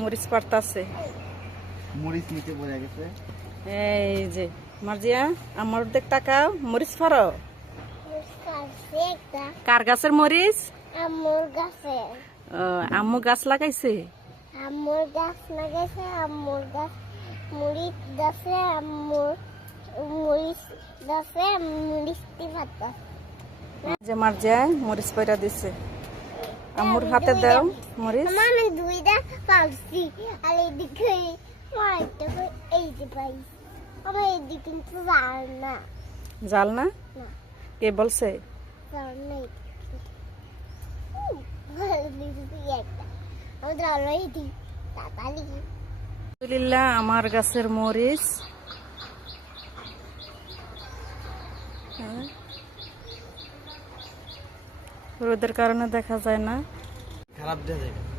মরিচ পাড়তাছে। মরিচ নিচে পড়ে গেছে। এই যে মার্জিয়া, আমার দেখ তাকাও, মরিচ ফাড়ো। কার গাছের মরিচ? আম্মুর গাছে। আম্মু গাছ লাগাইছে। আম্মুর গাছ লাগাইছে। আম্মুর গাছ মরিচ গাছে। আম্মুর মরিচ গাছে মিষ্টি পাতা। যে মার্জিয়া মরিচ পাইরা দিছে। আম্মুর হাতে দাও মরিচ। আমি দুইটা পাইছি আর এইদিকে মারতে এই যে পাই। আমার এইদিকে কিন্তু জাল না। জাল না? না কে বলছে? জাল নেই। একটা আমি জালই দিই তাড়াতাড়ি। আলহামদুলিল্লাহ আমার গাছের মরিচ। রোদের কারণে দেখা যায় না। খারাপ দেখা যায়।